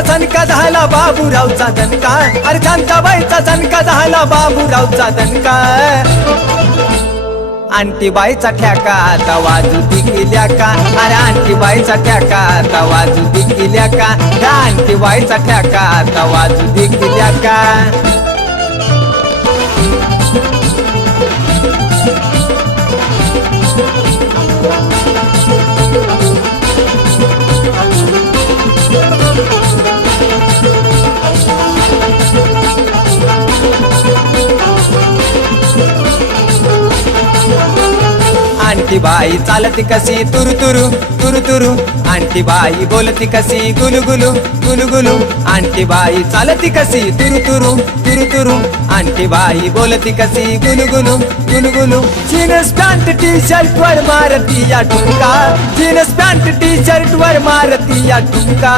झणका झाला बाबूरावचा दणका, अरे शांताबाईचा झणका झाला बाबूरावचा दणका. आंटीबाईचा ठ्याका आता वाजू दिल्या का, अरे आंटीबाईचा ठ्याका आता वाजू दिल्या का, त्या आंटीबाईचा ठ्याका आता वाजू दिल्या का. आंटीबाई चालती कशी तुरु तुरु तुरु तुरु, आंटीबाई बोलती कशी गुलु गुलु गुलु गुलु. आंटीबाई चालती कशी तुरु तुरु तुरु तुरु, आंटीबाई बोलती कशी गुलु गुलु गुलु गुलु. जीन्स पॅन्ट टी शर्ट वर मारती या ठुमका, जीन्स पॅन्ट टी शर्ट वर मारती या ठुमका.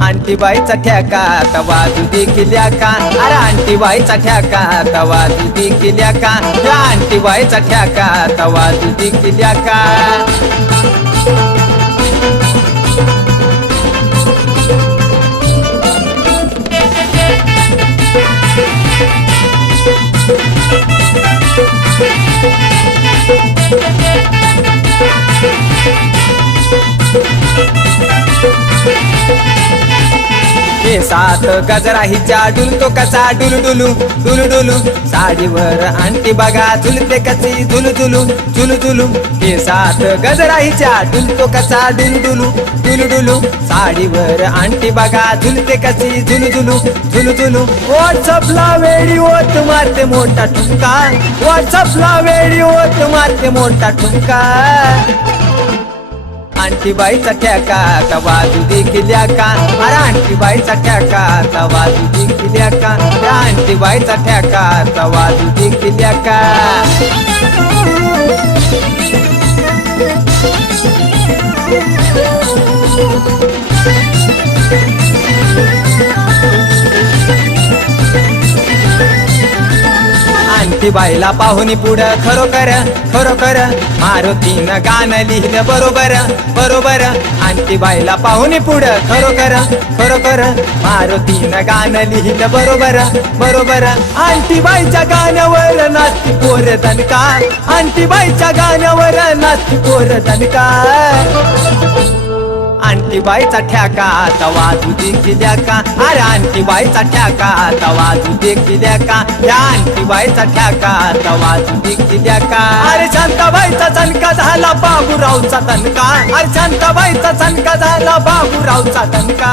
आंटीबाईचा ठ्याका आता वाजू दिल्या का, अरे आंटीबाईचा ठ्याका आता वाजू दिल्या का, त्या आंटीबाईचा ठ्याका आता वाजू दिल्या का. केसात गजरा हिच्या डुलतो कसा डुलु डुलु डुलु डुलु. साडीवर आंटी बघा झुलते कशी झुलु झुलु झुलु झुलु. केसात गजरा हिच्या डुलतो कसा डुलु डुलु डुलु डुलु. साडीवर आंटी बघा झुलते कशी झुलु झुलु झुलु झुलु. व्हॉट्सअपला वेळी ओत मारते मोठा ठुमका, व्हॉट्सअपला वेळी ओत मारते मोठा ठुमका. आंटीबाईचा ठ्याका आता वाजू दिल्या का, अरे आंटीबाईचा ठ्याका आता वाजू दिल्या का, त्या आंटीबाईचा ठ्याका आता वाजू दिल्या का. आंटीबाईला पाहुणी पुढं खरोखर खरोखर, मारुतीनं गाणं लिहिलं बरोबर बरोबर. आंटीबाईला पाहुणी पुढं खरोखर खरोखर, मारुतीनं गाणं लिहिलं बरोबर बरोबर. आंटीबाईच्या गाण्यावर नाचती पोर दणका, आंटीबाईच्या गाण्यावर नाचती पोर दणका. आंटीबाईचा ठ्याका आता वाजू दिल्या का, अरे आंटीबाईचा ठ्याका आता वाजू दिल्या का, त्या आंटीबाईचा ठ्याका आता वाजू दिल्या का. अरे शांताबाईचा झणका झाला बाबूरावचा दणका, अरे शांताबाईचा झणका झाला बाबूरावचा दणका.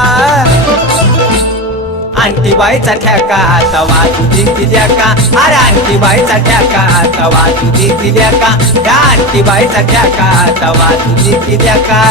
आंटीबाईचा ठ्याका आता वाजू दिल्या का, अरे आंटीबाईचा ठ्याका आता वाजू दिल्या का, त्या आंटीबाईचा ठ्याका आता वाजू दिल्या का.